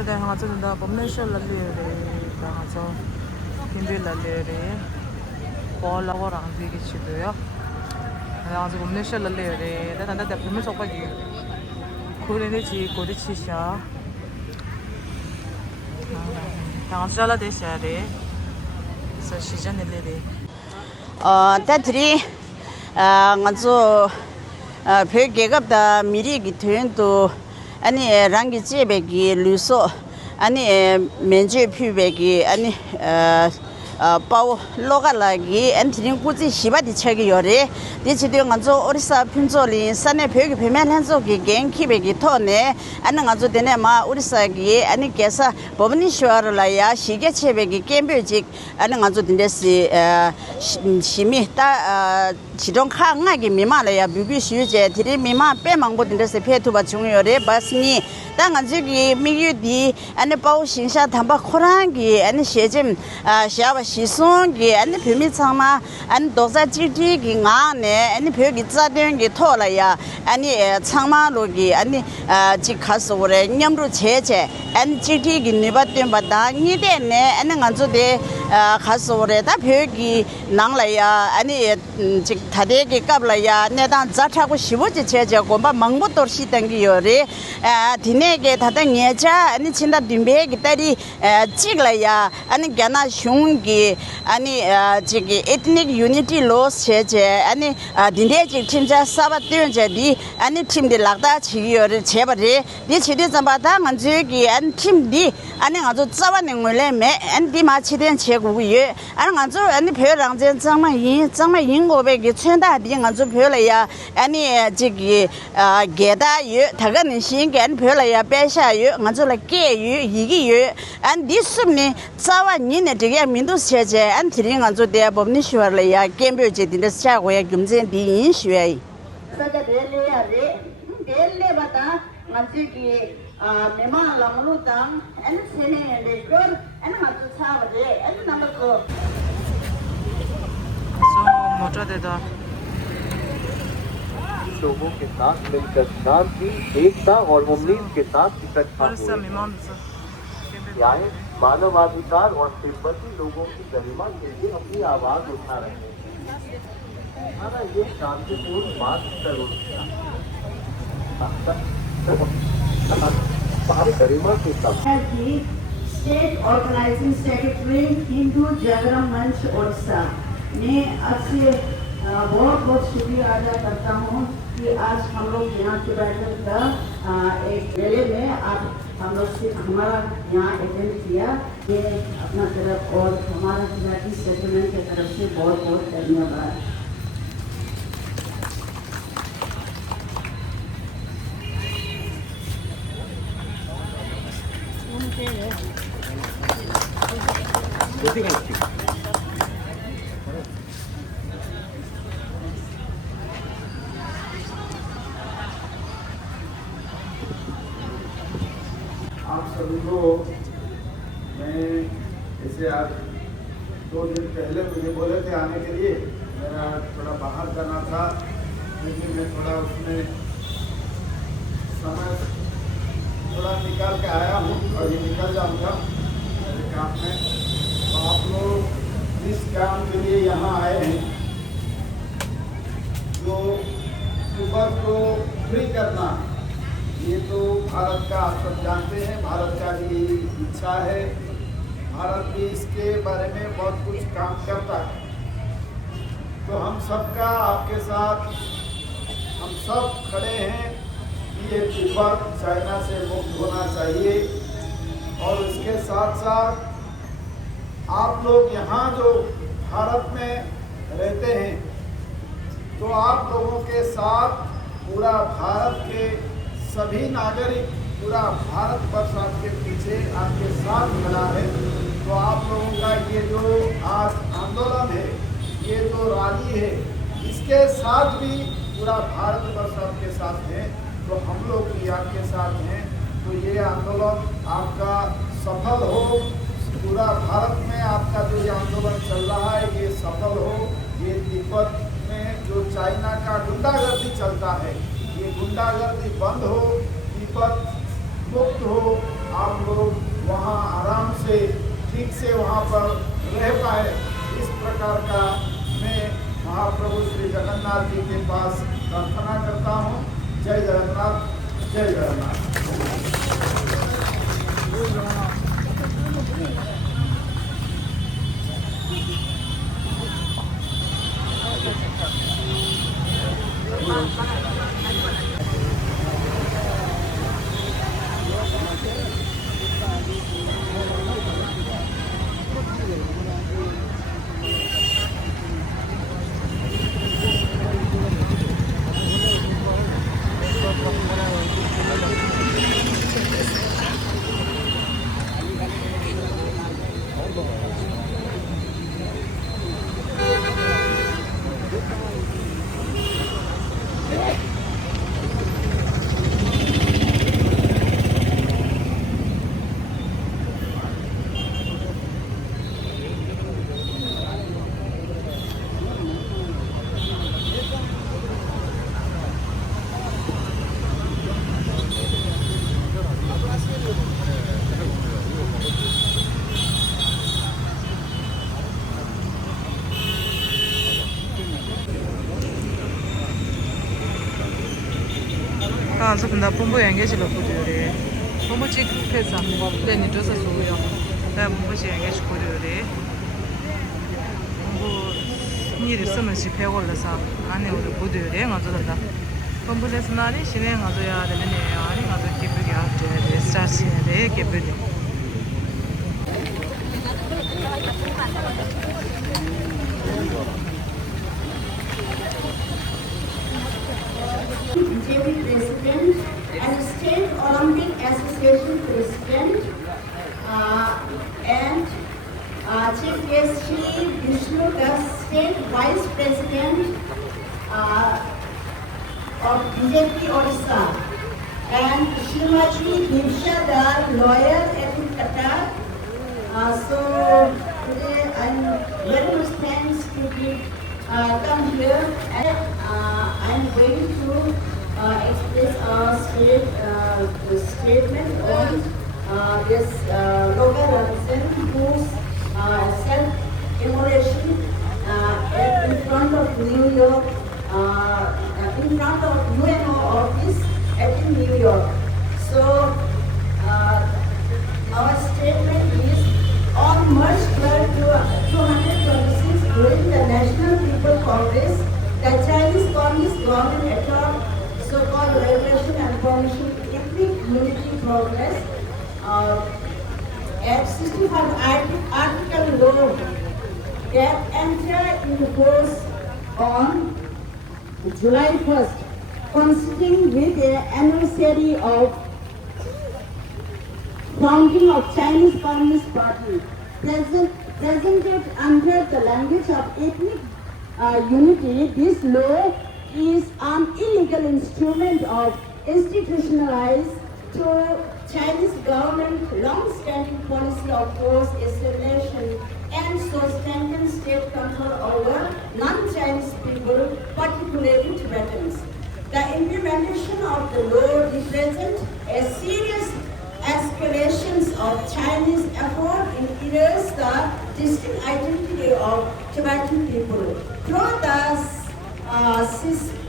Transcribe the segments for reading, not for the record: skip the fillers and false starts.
tada hangazo nda bomnesho lalere hangazo kimbe lalere bola warang digi chidoyo hangazo bomnesho lalere tada tada pime sokpagi kurene chi kodi chisha hangazo jala deshare sa shijan lalere tatri ngazo phe gegapda miri gi thendo 아니 랑기 집에기 루소 아니 면제 피베기 아니 바오 로가라기 엔티링 꾸지 시바디 책이 요래 디치도 간조 오리사 핀조리 산에 벽이 배면 한쪽이 갱키베기 토네 아는 간조 되네 마 오리사기 아니 계사 법니 쇼르라야 시게 체베기 겜벨직 아는 간조 된데시 시미 따 지동 강하게 미마라야 비비슈제 디리 미마 빼망고 된데시 페투바 중요래 바스니 당한 저기 미유디 아니 바오 신사 담바 코랑기 아니 셰짐 샤바 시송기 아니 비미창마 아니 도자지지기 나네 아니 벽이 짜된게 토라야 아니 창마로기 아니 지카소레 냠루 제제 아니 지티기 니바된 바다 니데네 아니 간조데 가소레 다 벽이 낭라야 아니 지 다데기 갑라야 내단 자타고 시보지 제제 고바 망부터 시땡기요리 디네게 다다 녀자 아니 친다 dim베기 따리 찍라야 아니 게나 슝기 아니 지기 에트닉 유니티 로스 제제 아니 딘데지 팀자 사바드은제디 아니 팀디 락다 지기요리 제바리 디 치디 잠바다 만지기 안 팀디 아니 아주 짜바는 걸레메 안디 마치된 제국이 아니 아주 아니 별랑전 정말 인고백이 천다디 아주 별이야 아니 지기 게다유 다가는 신게 안 별이야 배샤유 아주 라게유 이기유 안 디스미 짜와 니네 되게 민도 세제 안 드링 아주 대법니 쉬어라야 gember제딘데 사고야 금전 디인쉬에 사자 델레야레 델레바다 맞지기 मेहमान लामलू तंग N सेने लेकर N मातु छावदे N number को सो मोटा देदा लोगों के साथ मिलकर शांति एकता और उम्मीद के साथ इकट्ठा हुए मानवाधिकार और तिब्बती लोगों की गरिमा के लिए अपनी आवाज उठा रहे हैं हमारा ये शांतिपूर्ण मार्च जरूर स्टेट ऑर्गेनाइजिंग सेक्रेटरी हिंदू जागरण मंच ओडिशा मैं आपसे बहुत बहुत शुक्रिया अदा करता हूँ कि आज हम लोग यहाँ के बैठक का एक मेले में आप हम लोग से हमारा यहाँ अटेंड किया ये अपना तरफ और हमारा जिला की सेटलमेंट की तरफ से बहुत बहुत धन्यवाद आप सभी को मैं इसे आज 2 दिन पहले मुझे बोले थे आने के लिए मेरा थोड़ा बाहर करना था लेकिन मैं थोड़ा उसमें समय थोड़ा निकाल के आया हूँ और ये निकल जाऊँगा मेरे काम में तो आप लोग इस काम के लिए यहाँ आए हैं जो सुबह को फ्री करना ये तो भारत का आप सब जानते हैं भारत का भी इच्छा है भारत भी इसके बारे में बहुत कुछ काम करता है तो हम सबका आपके साथ हम सब खड़े हैं कि ये तिब्बत चाइना से मुक्त होना चाहिए और इसके साथ साथ आप लोग यहाँ जो भारत में रहते हैं तो आप लोगों के साथ पूरा भारत के सभी नागरिक पूरा भारत वर्ष आपके पीछे आपके साथ खड़ा है तो आप लोगों का ये जो आज आंदोलन है ये जो रैली है इसके साथ भी पूरा भारत वर्ष आपके साथ है तो हम लोग भी आपके साथ हैं तो ये आंदोलन आपका सफल हो पूरा भारत में आपका जो ये आंदोलन चल रहा है ये सफल हो ये तिब्बत में जो चाइना का गुंडागर्दी चलता है ये गुंडागर्दी बंद हो तिब्बत मुक्त हो आप लोग से वहाँ पर रह पाए, इस प्रकार का मैं महाप्रभु श्री जगन्नाथ जी के पास प्रार्थना करता हूँ। जय जगन्नाथ, जय Jagannath. 가서 근데 본부 연계실로 보도요리 본부 직급해서 때니 줘서 소요 나 본부시 연계실 보도요리 본부 일이 쓰면 시 배워올라서 안에 우리 보도요리 가져다 본부 레슨하니 진행 가져야 되네요 아니 가져 기쁘게 하죠 스타트 해야 돼 기쁘게 BJP President, as a State Olympic Association President, and Chief Guest Shri Vishnu Das, State Vice President of BJP Odisha, and Srimati Divsha Dar, lawyer at Qatar. So today I'm very much thanks to be come here, and I'm going to express our statement on this Loga Ranjan, whose self-immolation in front of New York, in front of UNO office at New York. So our statement is on March 12, 2026, during the National People Congress, the Chinese Communist government attacked so-called Liberation and Permission Ethnic Unity Progress at 65 Article Law that entered into force on July 1st, coinciding with the anniversary of founding of Chinese Communist Party. Presented under the language of ethnic unity, this law is an illegal instrument of institutionalized to Chinese government long-standing policy of forced assimilation and sustained state control over non-Chinese people, particularly Tibetans. The implementation of the law represents a serious escalations of Chinese effort in erase the distinct identity of Tibetan people through the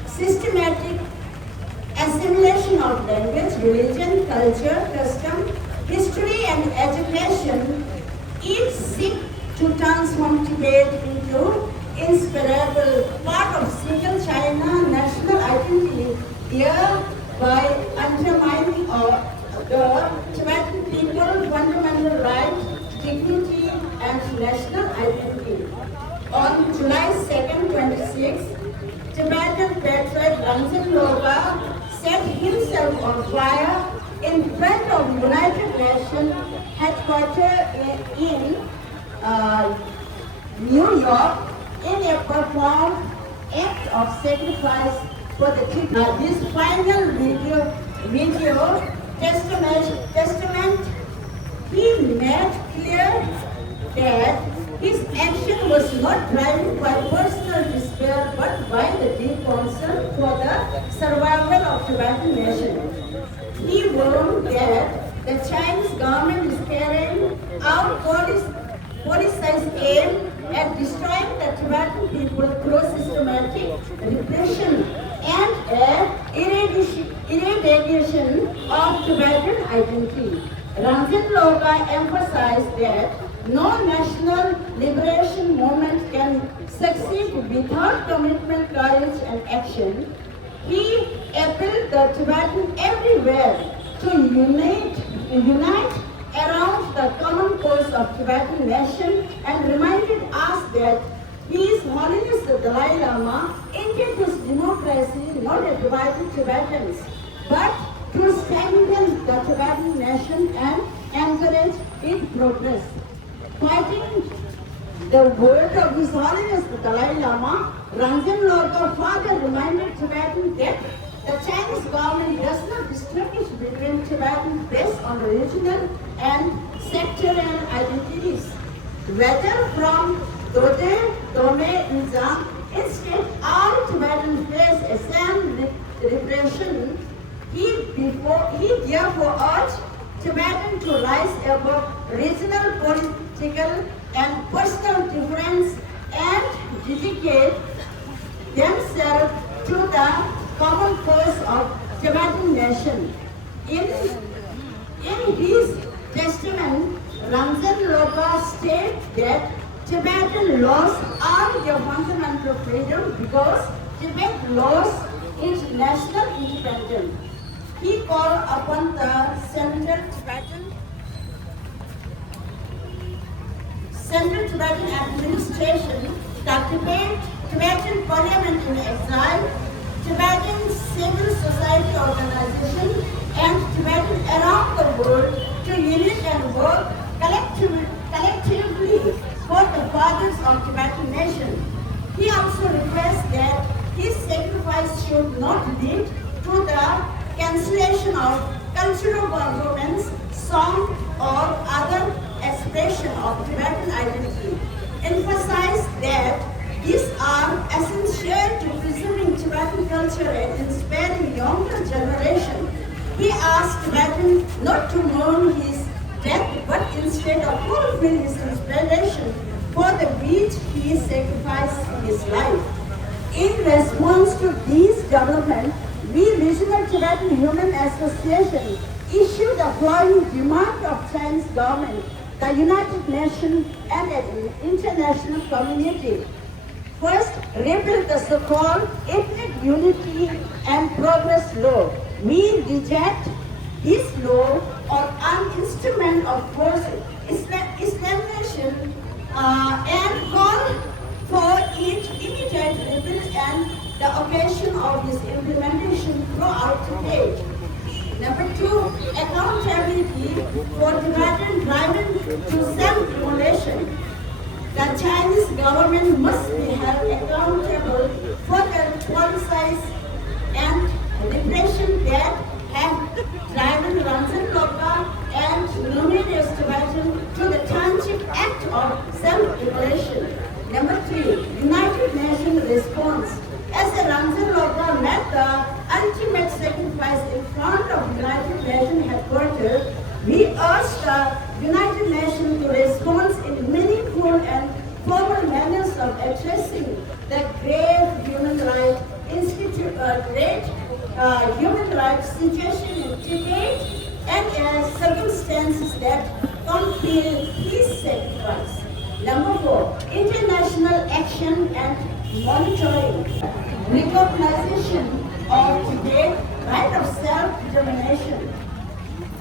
systematic assimilation of language, religion, culture, custom, history and education. Each seek to transform Tibet into inseparable part of single China national identity, thereby undermining the Tibetan people's fundamental rights, dignity and national identity. On July 2nd, 26, Tibetan patriot Ranjan Loga set himself on fire in front of United Nations headquarters in New York in a profound act of sacrifice for the Tibet. This final video testament, he made clear that his action was not driven by personal despair but by the deep concern for the survival of Tibetan nation. He warned that the Chinese government is carrying out politicized aim at destroying the Tibetan people through systematic repression and eradication of Tibetan identity. Ranjan Loka emphasized that no national liberation movement can succeed without commitment, courage, and action. He appealed the Tibetan everywhere to unite around the common cause of Tibetan nation and reminded us that His Holiness the Dalai Lama introduced democracy not to divide Tibetans, but to strengthen the Tibetan nation and encourage its progress. Fighting the word of His Holiness the Dalai Lama, Ranjan Loka further reminded Tibetans that the Chinese government does not distinguish between Tibetans based on regional and sectorial identities, whether from Dode, Dome, Nizam. Instead, all Tibetans face a same repression. He therefore urged Tibetans to rise above regional, political, and personal difference and dedicate themselves to the common cause of Tibetan nation. In his testament, Ranjan Loka states that Tibetan lost all their fundamental freedom because Tibet lost its national independence. He called upon the Central Tibetan administration, the Tibetan Parliament in exile, Tibetan civil society organization, and Tibetans around the world to unite and work collectively for the fathers of Tibetan nation. He also requests that his sacrifice should not lead to the cancellation of cultural performance, song, or other expression of Tibetan identity. Emphasize that these are essential to preserving Tibetan culture and inspiring younger generation. He asked Tibetan not to mourn his death, but instead of fulfill his inspiration for the which he sacrificed his life. In response to these developments, we Regional Tibetan Human Association issued the following demand of Chinese government, the United Nations, and the international community. First, repeal the so-called Ethnic Unity and Progress Law. We reject this law or an instrument of forced Islamization and call for its immediate repeal and the occasion of this implementation throughout today. Number 2, accountability for Tibetan driven to self-demolition. The Chinese government must be held accountable for the policies and repression that have driven Ranjan Loka and numerous Tibetans to the tragic act of self-demolition. Number 3, United Nations response. As the Ranjan Loka made the ultimate sacrifice in front of United Nations headquarters, we urge the United Nations to respond in meaningful and formal manners of addressing the grave human rights situation in Tibet and circumstances that compel his sacrifice. Number 4, international action and monitoring. Recognition of Tibet's right of self-determination.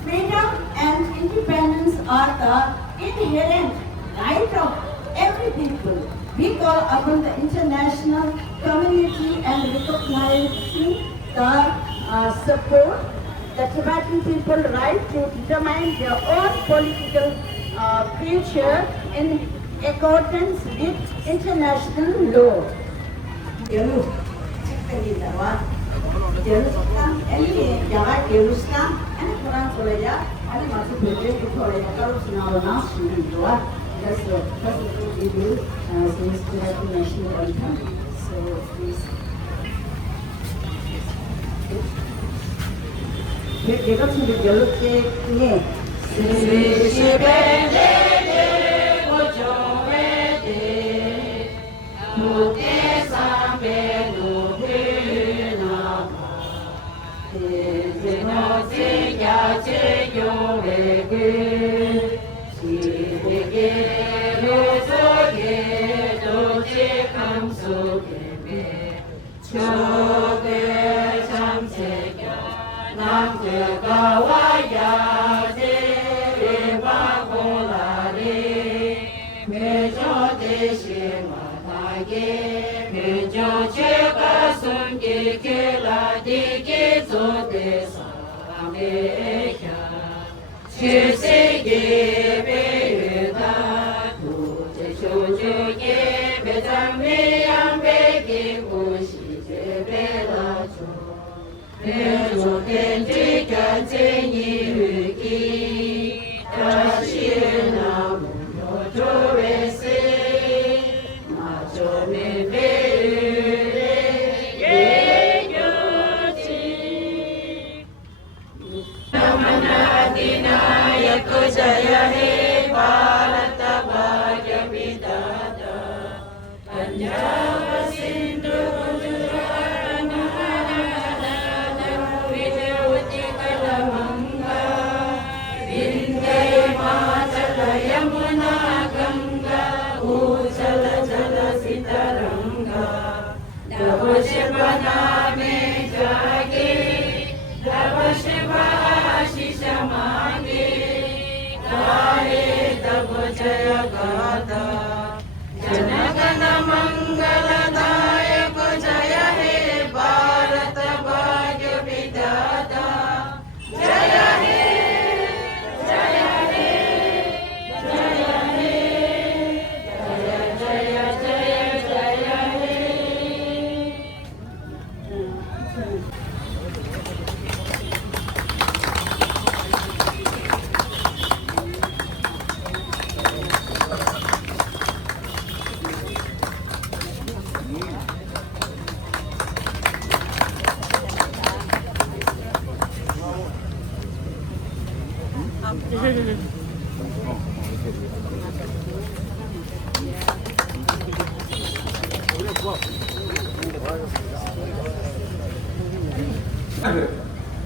Freedom and independence are the inherent right of every people. We call upon the international community and recognizing the support the Tibetan people right to determine their own political future in accordance with international law. Jerusalem, any jaga Jerusalem, any Quran solaya, any masuk berdiri itu solaya kalau senang nas sudah dua, that's it will since the national anthem. So please. Kita sudah jalur ke ni.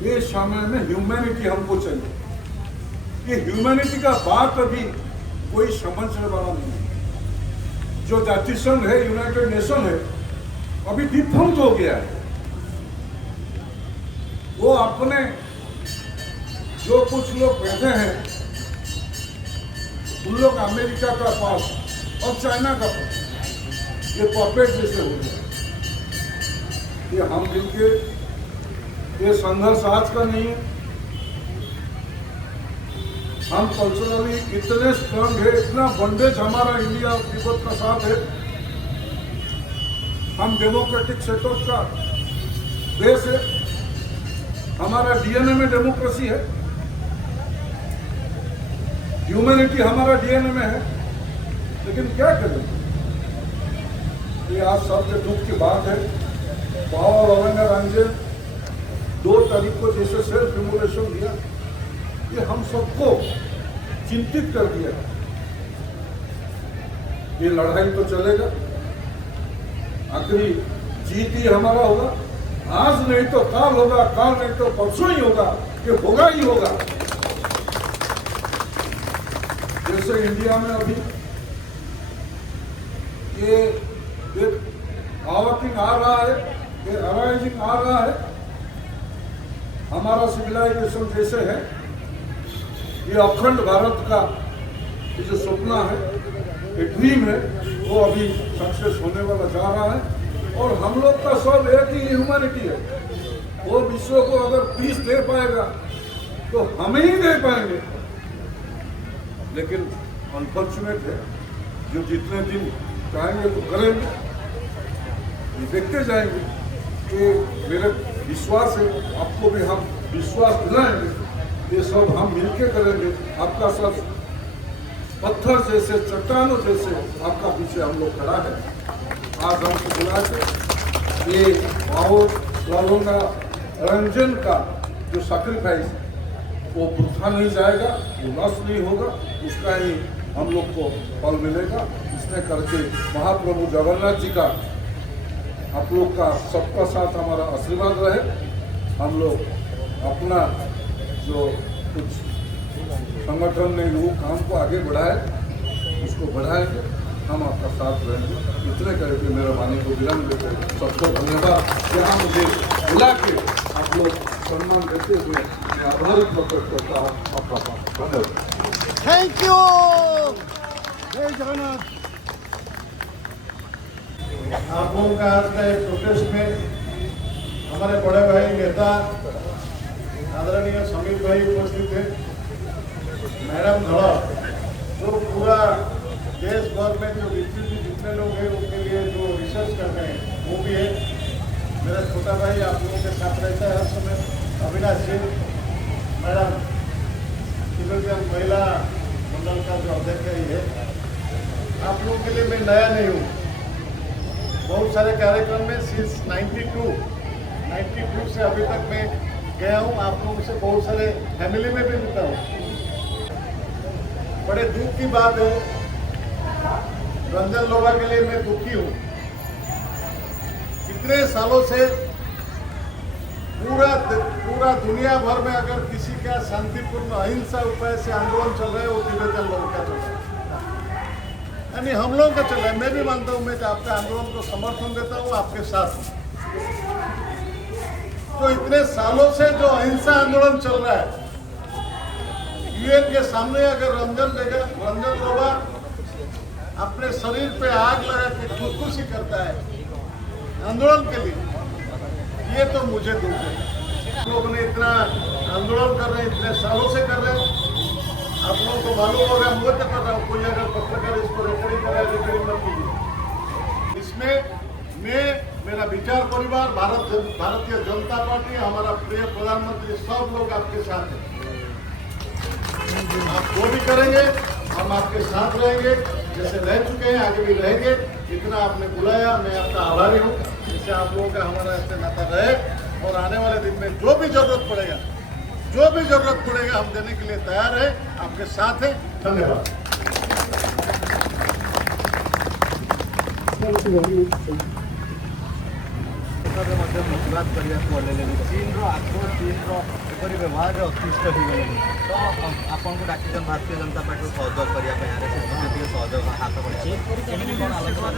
ये समय में humanity हमको चाहिए। ये humanity का बात अभी कोई समझने वाला नहीं है। जो जाति संघ है, यूनाइटेड नेशन है, अभी डिफॉल्ट हो गया है। वो अपने जो कुछ लोग बैठे हैं, उन लोग अमेरिका का पास और चाइना का पास, ये पॉपेट जैसे हो गया। ये हम मिलके, ये संघर्ष आज का नहीं है। हम कल्चरली इतने स्ट्रांग है, इतना बंडेज हमारा इंडिया और तिब्बत का साथ है। हम डेमोक्रेटिक सेटअप का देश है, हमारा डीएनए में डेमोक्रेसी है, ह्यूमैनिटी हमारा डीएनए में है। लेकिन क्या करें, ये आज सबसे दुख की बात है। पावर औरंगजेब 2 तारीख को जैसे सेल्फ इमोलेशन दिया, ये हम सबको चिंतित कर दिया। ये लड़ाई तो चलेगा, आखिरी जीत ही हमारा होगा। आज नहीं तो काल होगा, काल नहीं तो परसों ही होगा, ये होगा ही होगा। जैसे इंडिया में अभी ये अवेकिंग आ रहा है, ये अराइजिंग आ रहा है। हमारा सिविलाइजेशन जैसे है, ये अखंड भारत का ये जो सपना है, ये ड्रीम है, वो अभी सक्सेस होने वाला जा रहा है। और हम लोग का सब एक ही ह्यूमैनिटी है। वो विश्व को अगर पीस दे पाएगा तो हम ही दे पाएंगे। लेकिन अनफॉर्चुनेट है, जो जितने दिन चाहेंगे तो करेंगे, ये देखते जाएंगे। कि मेरे विश्वास है, आपको भी हम विश्वास दिलाएंगे। ये सब हम मिलके करेंगे। आपका सब पत्थर जैसे, चट्टानों जैसे आपका पीछे हम लोग खड़ा है। आज हमको बुलाते, ये वालोंगा रंजन का जो सैक्रिफाइस, वो वृथा नहीं जाएगा, वो लॉस नहीं होगा। उसका ही हम लोग को फल मिलेगा। इसने करके महाप्रभु जगन्नाथ जी का, आप लोग का सबका साथ हमारा आशीर्वाद रहे। हम लोग अपना जो कुछ संगठन ने वो काम को आगे बढ़ाए, उसको बढ़ाएंगे, हम आपका साथ रहेंगे। इतने करके मेरा वाणी को विराम देते सबको धन्यवाद। यहाँ मुझे बुला के आप लोग सम्मान देते हुए मैं आभार प्रकट करता हूँ आपका धन्यवाद। Thank you. जय जगन्नाथ। आप लोगों का आज का एक प्रोटेस्ट में हमारे बड़े भाई नेता आदरणीय समीर भाई उपस्थित है, मैडम धड़ा, जो पूरा देश भर में जो जितने लोग हैं उनके लिए जो रिसर्च कर रहे हैं वो भी है। मेरा छोटा भाई आप लोगों के साथ रहता है हर समय, अविनाश जी, मैडम तिब्बतियन महिला मंडल का जो अध्यक्ष है। आप लोगों के लिए मैं नया नहीं हूँ, बहुत सारे कार्यक्रम में सिंस 92 से अभी तक मैं गया हूँ। आप लोगों से बहुत सारे फैमिली में भी मिलता हूँ। बड़े दुख की बात है, रंजन लोबा के लिए मैं दुखी हूँ। कितने सालों से पूरा दुनिया भर में अगर किसी का शांतिपूर्ण अहिंसा उपाय से आंदोलन चल रहा है वो तिब्बतियन लोगों का चल रहा है, यानी हम लोगों का चल रहा है। मैं भी मानता हूँ, मैं आपके आंदोलन को समर्थन देता हूँ, आपके साथ। तो इतने सालों से जो अहिंसा आंदोलन चल रहा है, यूएन के सामने अगर रंजन लोबा अपने शरीर पे आग लगा के खुदकुशी करता है आंदोलन के लिए, ये तो मुझे दुख है। लोग ने इतना आंदोलन कर रहे हैं, इतने सालों से कर रहे हैं। आप लोगों को मालूम होगा, मैं तो कर रहा हूँ, कोई अगर पत्रकार इसको रिकॉर्डिंग कर रहा है रिकॉर्डिंग मत कीजिए। इसमें मैं, मेरा विचार परिवार, भारतीय जनता पार्टी, हमारा प्रिय प्रधानमंत्री, सब लोग आपके साथ हैं। आप जो भी करेंगे हम आपके साथ रहेंगे, जैसे रह चुके हैं आगे भी रहेंगे। इतना आपने बुलाया, मैं आपका आभारी हूँ। जिससे आप लोगों का हमारा ऐसे नाता रहे और आने वाले दिन में जो भी जरूरत पड़ेगा हम देने के लिए तैयार है, आपके साथ हैं। धन्यवाद। प्रतिवाद करने चीन एपरी व्यवहार अतिष्ट हो गले तो आपको डाक भारतीय जनता पार्टी सहयोग करने सहयोग हाथ बढ़े कौन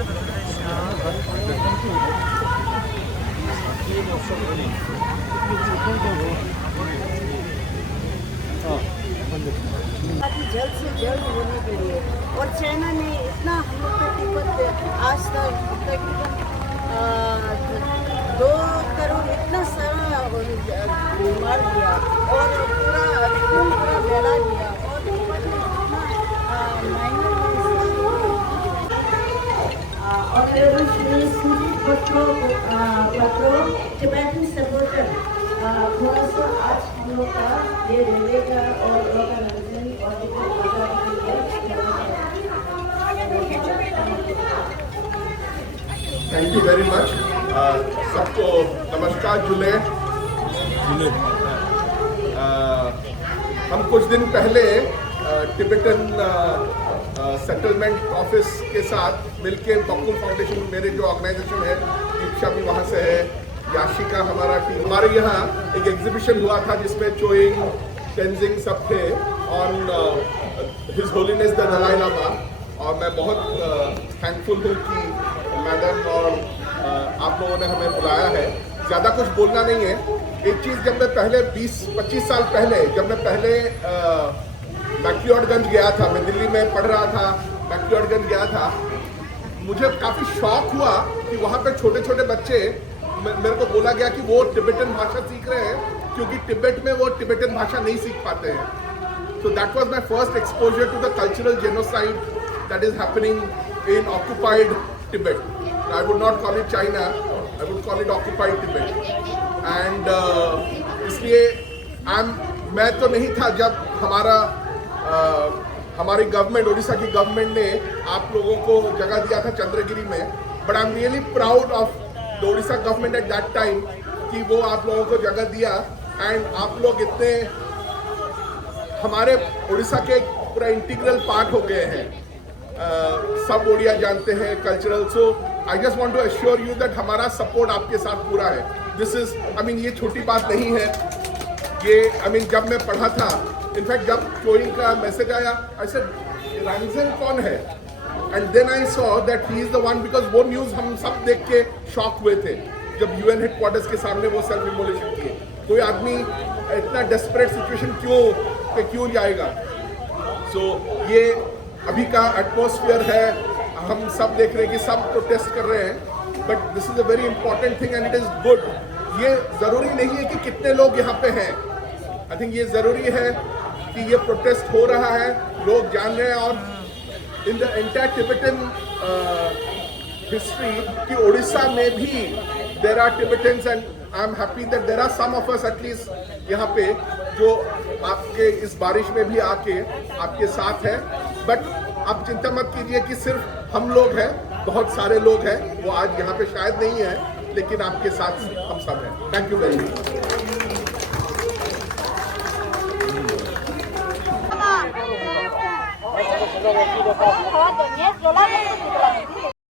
जल्द से जल्द होने के लिए। और चाइना ने इतना हम लोग का तिब्बत आज तक तकरीबन 2 करोड़ इतना सारा मार दिया और पूरा लड़ा दिया। और टिबेटन सपोर्टर थोड़ा सा आज हम लोग का ये रहेगा और ऑर्गेनाइजेशन और थैंक यू वेरी मच। सबको नमस्कार। हम कुछ दिन पहले टिबेटन सेटलमेंट ऑफिस के साथ मिलके बकुल फाउंडेशन, मेरे जो ऑर्गेनाइजेशन है, दीक्षा भी वहाँ से है, याशिका हमारा टीम, हमारे यहाँ एक एग्जीबिशन हुआ था जिसमें चोइंग, टेंजिंग सब थे on his holiness the Dalai Lama. और मैं बहुत थैंकफुल हूँ कि मैडम और आप लोगों ने हमें बुलाया है। ज़्यादा कुछ बोलना नहीं है। एक चीज़, जब मैं पहले 20-25 साल पहले जब मैं पहले मैक्लियोडगंज गया था, मैं दिल्ली में पढ़ रहा था, मैक्लियोडगंज गया था, मुझे काफ़ी शौक हुआ कि वहाँ पे छोटे छोटे बच्चे, मेरे को बोला गया कि वो टिबेटन भाषा सीख रहे हैं क्योंकि तिब्बत में वो टिबेटन भाषा नहीं सीख पाते हैं। So that was my first exposure to the cultural genocide that is happening in occupied Tibet. I would not call it China, I would call it occupied Tibet. And इसलिए मैं तो नहीं था जब हमारी गवर्नमेंट, उड़ीसा की गवर्नमेंट ने आप लोगों को जगह दिया था चंद्रगिरी में, but I am really proud of the Orissa government at that time कि वो आप लोगों को जगह दिया। एंड आप लोग इतने हमारे उड़ीसा के पूरा इंटीग्रल पार्ट हो गए हैं। सब ओडिया जानते हैं, cultural. So I just want to assure you that हमारा सपोर्ट आपके साथ पूरा है। दिस इज, आई मीन, ये छोटी बात नहीं है। ये, आई मीन, जब मैं पढ़ा था इनफैक्ट जब चोरी का मैसेज आया आई सेड रैंगजन कौन है, and then I saw that he is the one, because वो न्यूज़ हम सब देख के शॉक हुए थे जब यूएन हेडक्वार्टर्स के सामने वो सेल्फ इमोलेशन किए। कोई आदमी इतना डेस्परेट सिचुएशन क्यों जाएगा। सो ये अभी का एटमॉस्फेयर है, हम सब देख रहे हैं कि सब प्रोटेस्ट कर रहे हैं, but this is a very important thing and it is good. ये जरूरी नहीं है कि कितने लोग यहाँ पे हैं, आई थिंक ये जरूरी है कि ये प्रोटेस्ट हो रहा है, लोग जान रहे हैं। और in the entire Tibetan history कि उड़ीसा में भी there are Tibetans, and I am happy that there are some of us at least यहाँ पे जो आपके इस बारिश में भी आके आपके साथ है। बट आप चिंता मत कीजिए कि सिर्फ हम लोग हैं, बहुत सारे लोग हैं, वो आज यहाँ पे शायद नहीं है, लेकिन आपके साथ हम सब हैं। Thank you very much.